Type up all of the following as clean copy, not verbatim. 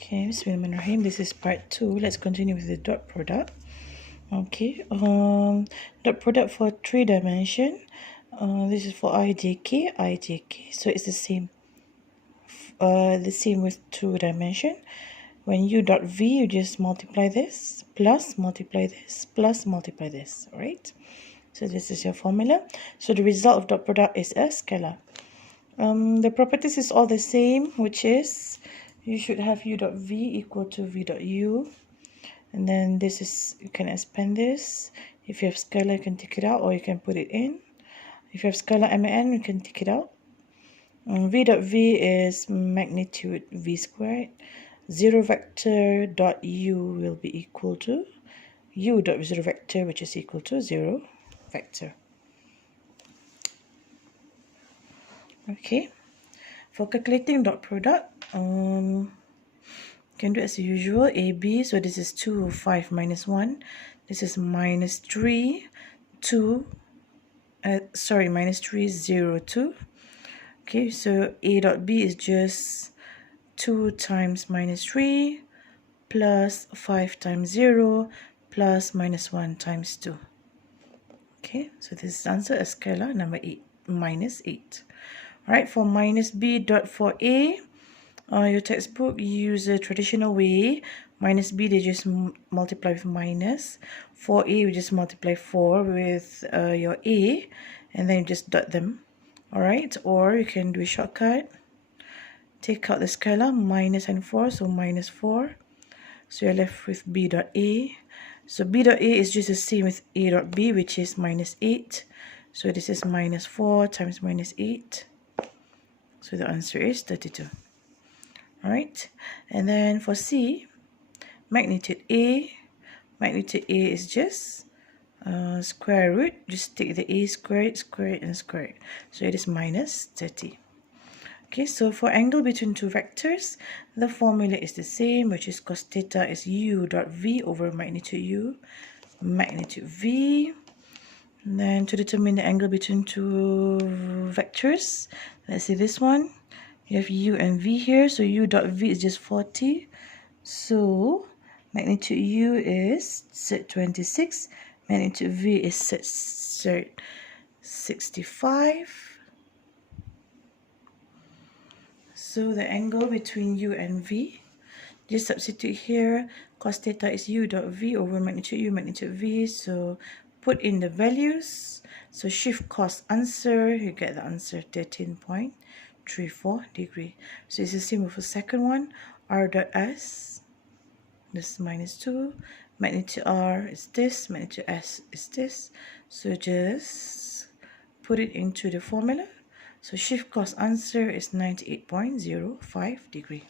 Okay, Bismillahirrahmanirrahim. This is part 2. Let's continue with the dot product. Okay, dot product for 3 dimension. This is for IJK. So it's the same. The same with 2 dimension. When u dot v, you just multiply this, plus multiply this, plus multiply this. Alright. So this is your formula. So the result of dot product is a scalar. The properties is all the same, which is you should have u dot v equal to v dot u, and then this is, you can expand this. If you have scalar, you can take it out, or you can put it in. If you have scalar MN, you can take it out. V dot v is magnitude v squared. 0 vector dot u will be equal to u dot 0 vector, which is equal to 0 vector. Okay, for calculating dot product, you can do as usual. AB, so this is 2, 5 minus 1. This is minus 3, 2, minus 3, 0, 2. Okay, so A dot B is just 2 times minus 3 plus 5 times 0 plus minus 1 times 2. Okay, so this is answer, a scalar number 8, minus 8. Alright, for minus B dot for A, your textbook use a traditional way. Minus B, they just multiply with minus. For A, we just multiply 4 with your A, and then you just dot them. Alright, or you can do a shortcut. Take out the scalar, minus and 4, so minus 4. So you're left with B dot A. So B dot A is just the same with A dot B, which is minus 8. So this is minus 4 times minus 8. So the answer is 32. Alright, and then for C, magnitude A is just square root. Just take the A, square it, and square it. So it is minus 30. Okay, so for angle between two vectors, the formula is the same, which is cos theta is u dot v over magnitude u, magnitude v. And then to determine the angle between two vectors, let's see this one. You have u and v here, so u dot v is just 40. So magnitude u is set 26, magnitude v is set 65. So the angle between u and v, just substitute here. Cos theta is u dot v over magnitude u, magnitude v. So put in the values. So shift cos answer, you get the answer 13.34 degree. So it's the same with the second one. R dot S, this is minus 2. Magnitude R is this, magnitude S is this. So just put it into the formula. So shift cos answer is 98.05 degree.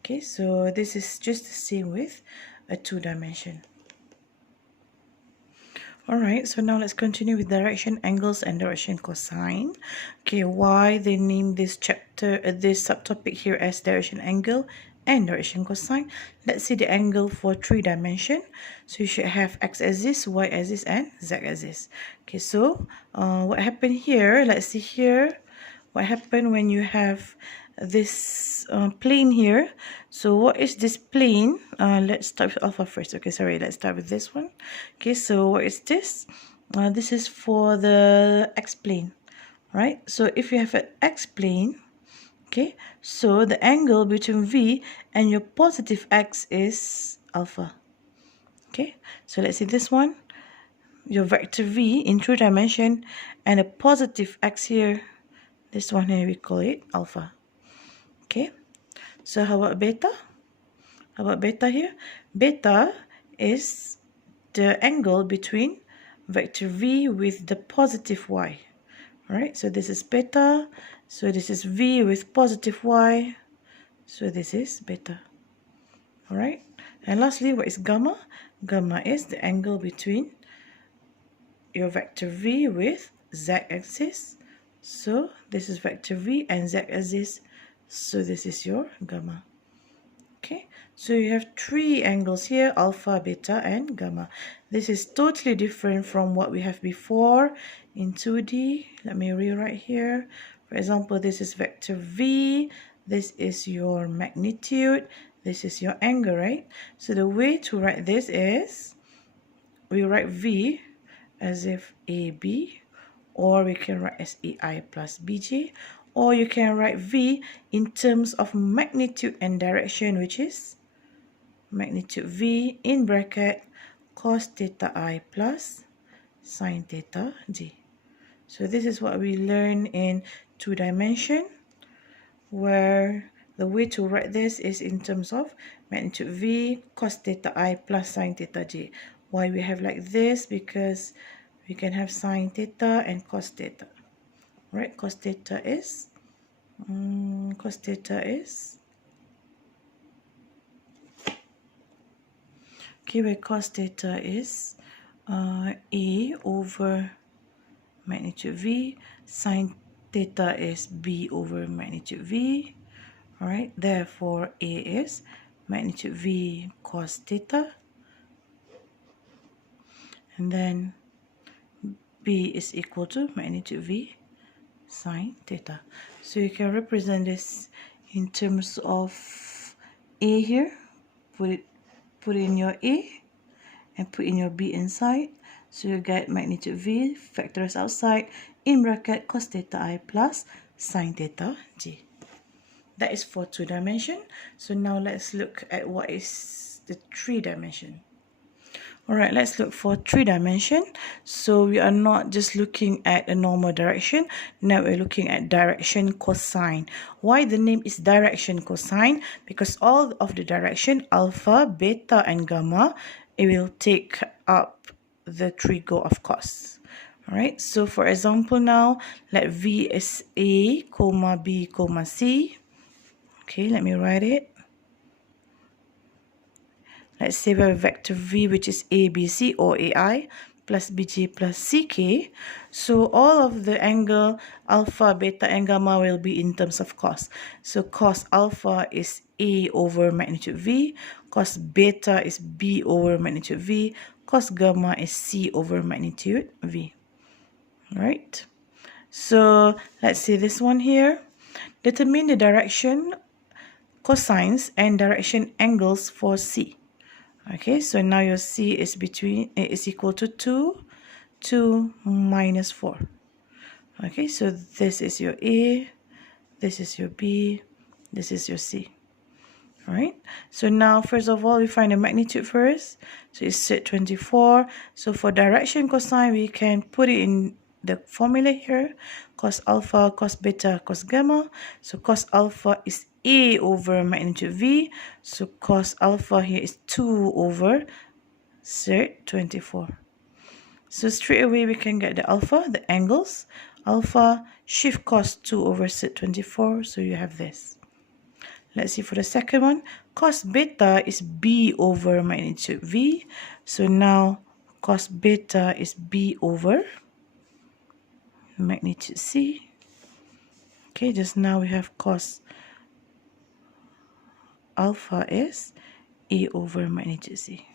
Okay, so this is just the same with a 2 dimension. Alright, so now let's continue with direction angles and direction cosine. Okay, why they name this chapter, this subtopic here as direction angle and direction cosine. Let's see the angle for 3 dimension. So you should have x-axis, y-axis, and z-axis. Okay, so what happened here? Let's see here. What happened when you have this plane here? So what is this plane? Let's start with alpha first. Okay, sorry, let's start with this one. Okay, so what is this? This is for the x-plane, right? So if you have an x-plane, okay, so the angle between v and your positive x is alpha. Okay, so let's see this one. Your vector v in 3 dimension and a positive x here. This one here, we call it alpha. Okay, so how about beta? How about beta here? Beta is the angle between vector v with the positive y. Alright, so this is beta. So this is v with positive y. So this is beta. Alright, and lastly, what is gamma? Gamma is the angle between your vector v with z-axis. So this is vector v and z-axis. So this is your gamma. Okay, so you have 3 angles here, alpha, beta, and gamma. This is totally different from what we have before in 2D. Let me rewrite here. For example, this is vector v. This is your magnitude. This is your angle, right? So the way to write this is we write V as if AB, or we can write as AI plus BJ, or you can write V in terms of magnitude and direction, which is magnitude V in bracket cos theta I plus sine theta J. So this is what we learn in 2 dimension, where the way to write this is in terms of magnitude V cos theta I plus sine theta J. Why we have like this? Because we can have sine theta and cos theta. Right? Cos theta is okay, where cos theta is A over magnitude V, sine theta is B over magnitude V. All right, therefore A is magnitude V cos theta, and then B is equal to magnitude V sine theta. So you can represent this in terms of A here. Put in your A and put in your B inside. So you get magnitude V, factors outside, in bracket cos theta I plus sine theta J. That is for 2 dimension. So now let's look at what is the 3 dimension. Alright, let's look for 3 dimension. So we are not just looking at a normal direction. Now we're looking at direction cosine. Why the name is direction cosine? Because all of the direction, alpha, beta, and gamma, it will take up the trigo of cos. Alright, so for example now, let V is A, comma B, comma C. Okay, let me write it. Let's say we have vector V, which is ABC or AI plus BJ plus CK. So all of the angle alpha, beta, and gamma will be in terms of cos. So cos alpha is A over magnitude V, cos beta is B over magnitude V, cos gamma is C over magnitude V. Right? So let's see this one here. Determine the direction cosines and direction angles for C. Okay, so now your C is equal to 2 minus 4. Okay, so this is your A, this is your B, this is your C. All right, so now first of all we find the magnitude first. So it's set 24. So for direction cosine we can put it in the formula here: cos alpha, cos beta, cos gamma. So cos alpha is A over magnitude V. So cos alpha here is 2 over set 24. So straight away we can get the alpha, the angles. Alpha shift cos 2 over set 24. So you have this. Let's see for the second one. Cos beta is B over magnitude V. So now cos beta is B over magnitude C. Okay, just now we have cos alpha is A over magnitude C.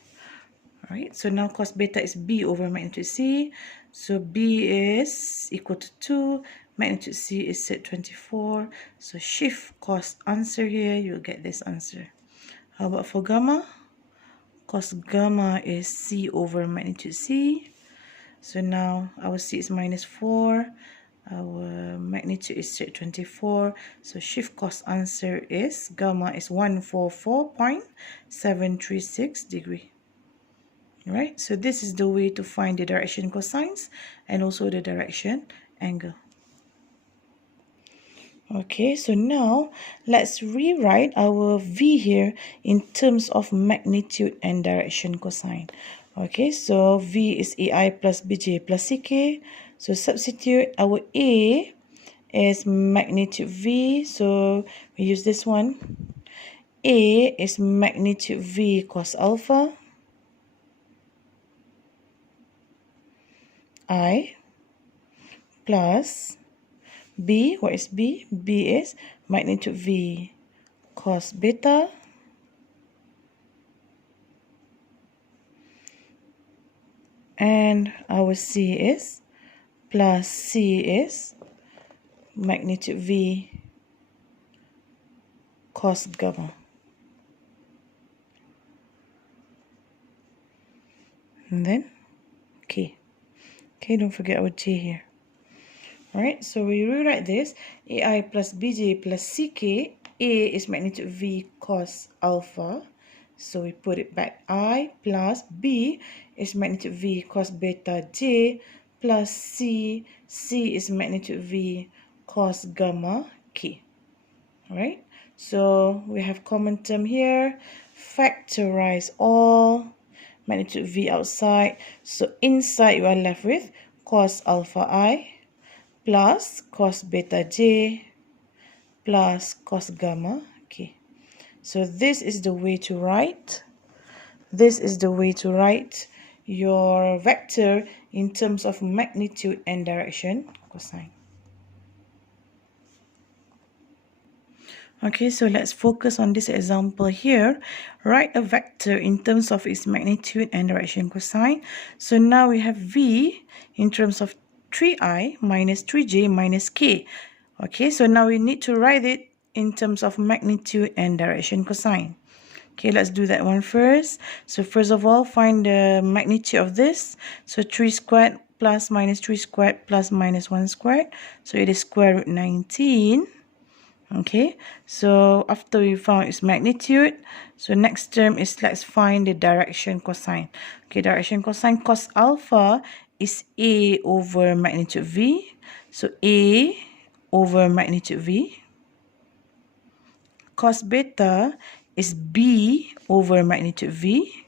All right, so now cos beta is B over magnitude C. So B is equal to 2. Magnitude C is set 24. So shift cos answer here, you'll get this answer. How about for gamma? Cos gamma is C over magnitude C. So now our C is minus 4. Our magnitude is set 24. So shift cos answer is gamma is 144.736 degree. Right, so this is the way to find the direction cosines and also the direction angle. Okay, so now let's rewrite our V here in terms of magnitude and direction cosine. Okay, so V is AI plus BJ plus CK. So substitute our A is magnitude V. So we use this one. A is magnitude V cos alpha. I plus B, what is B? B is magnitude V cos beta and our C is plus C is magnitude V cos gamma. and then k. Okay, don't forget our j here. Alright, so we rewrite this. AI plus bj plus ck. A is magnitude v cos alpha. So we put it back. I plus b is magnitude v cos beta j plus c. C is magnitude v cos gamma k. Alright, so we have common term here. Factorize all. Magnitude v outside. So inside you are left with cos alpha I plus cos beta j plus cos gamma k. So this is the way to write. This is the way to write your vector in terms of magnitude and direction cosine. Okay, so let's focus on this example here. Write a vector in terms of its magnitude and direction cosine. So now we have v in terms of 3i minus 3j minus k. Okay, so now we need to write it in terms of magnitude and direction cosine. Okay, let's do that one first. So first of all, find the magnitude of this. So 3 squared plus minus 3 squared plus minus 1 squared. So it is square root 19. Okay, so after we found its magnitude, so next term is let's find the direction cosine. Okay, direction cosine, cos alpha is A over magnitude V. So A over magnitude V. Cos beta is B over magnitude V.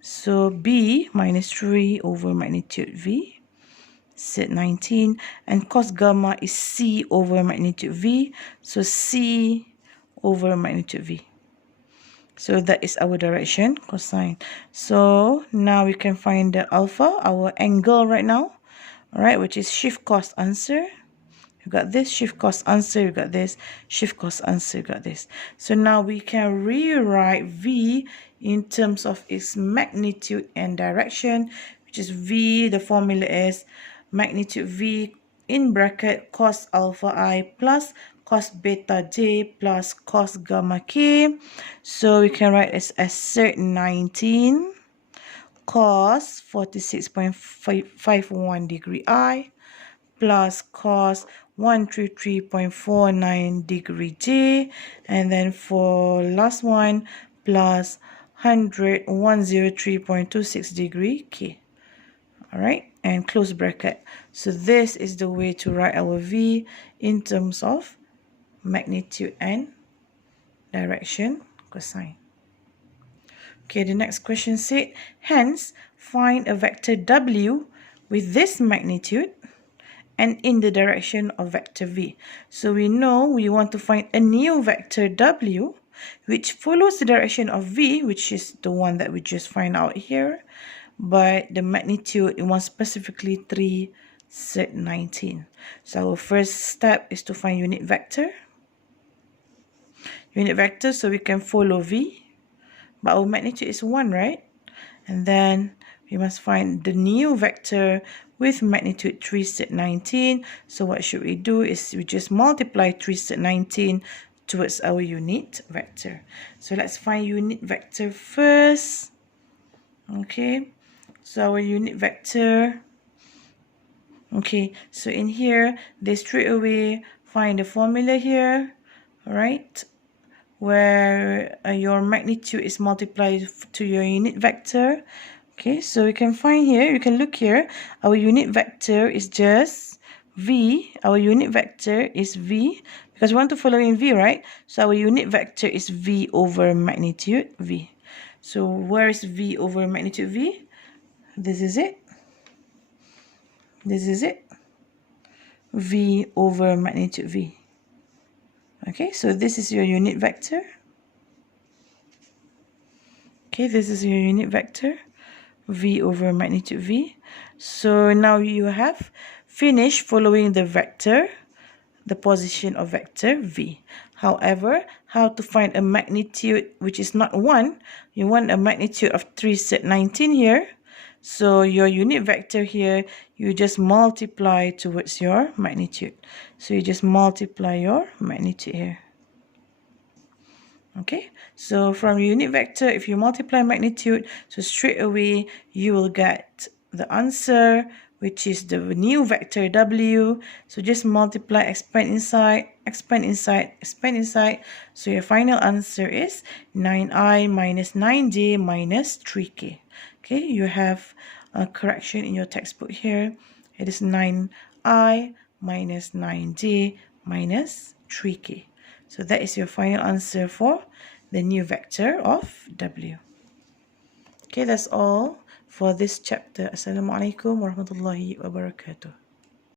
So B minus 3 over magnitude V. Set 19, and cos gamma is C over magnitude V, so C over magnitude V. So that is our direction cosine. So now we can find the alpha, our angle right now, all right, which is shift cos answer. You got this, shift cos answer, you got this, shift cos answer, you got this. So now we can rewrite V in terms of its magnitude and direction, which is V, the formula is magnitude V in bracket cos alpha I plus cos beta j plus cos gamma k. So we can write this as set 19 cos 46.51 degree I plus cos 133.49 degree j, and then for last one plus 103.26 degree k. All right, and close bracket. So this is the way to write our V in terms of magnitude and direction cosine. Okay, the next question said, hence find a vector W with this magnitude and in the direction of vector V. So we know we want to find a new vector W which follows the direction of V, which is the one that we just find out here, but the magnitude, it wants specifically 3 set 19. So our first step is to find unit vector. Unit vector, so we can follow V, but our magnitude is 1, right? And then we must find the new vector with magnitude 3 set 19. So what should we do is we just multiply 3 set 19 towards our unit vector. So let's find unit vector first. Okay, so our unit vector. Okay, so in here, they straight away find the formula here, all right, where your magnitude is multiplied to your unit vector. Okay, so we can find here, you can look here, our unit vector is just V. Our unit vector is V because we want to follow in V, right? So our unit vector is V over magnitude V. So where is V over magnitude V? This is it. This is it. V over magnitude V. Okay, so this is your unit vector. Okay, this is your unit vector. V over magnitude V. So now you have finished following the vector, the position of vector V. However, how to find a magnitude which is not 1? You want a magnitude of 3 set 19 here. So your unit vector here, you just multiply towards your magnitude. So you just multiply your magnitude here. Okay, so from unit vector, if you multiply magnitude, so straight away you will get the answer, which is the new vector w. So just multiply, expand inside, expand inside, expand inside. So your final answer is 9i minus 9j minus 3k. Okay, you have a correction in your textbook here. It is 9i minus 9j minus 3k. So that is your final answer for the new vector of w. Okay, that's all for this chapter. Assalamualaikum warahmatullahi wabarakatuh.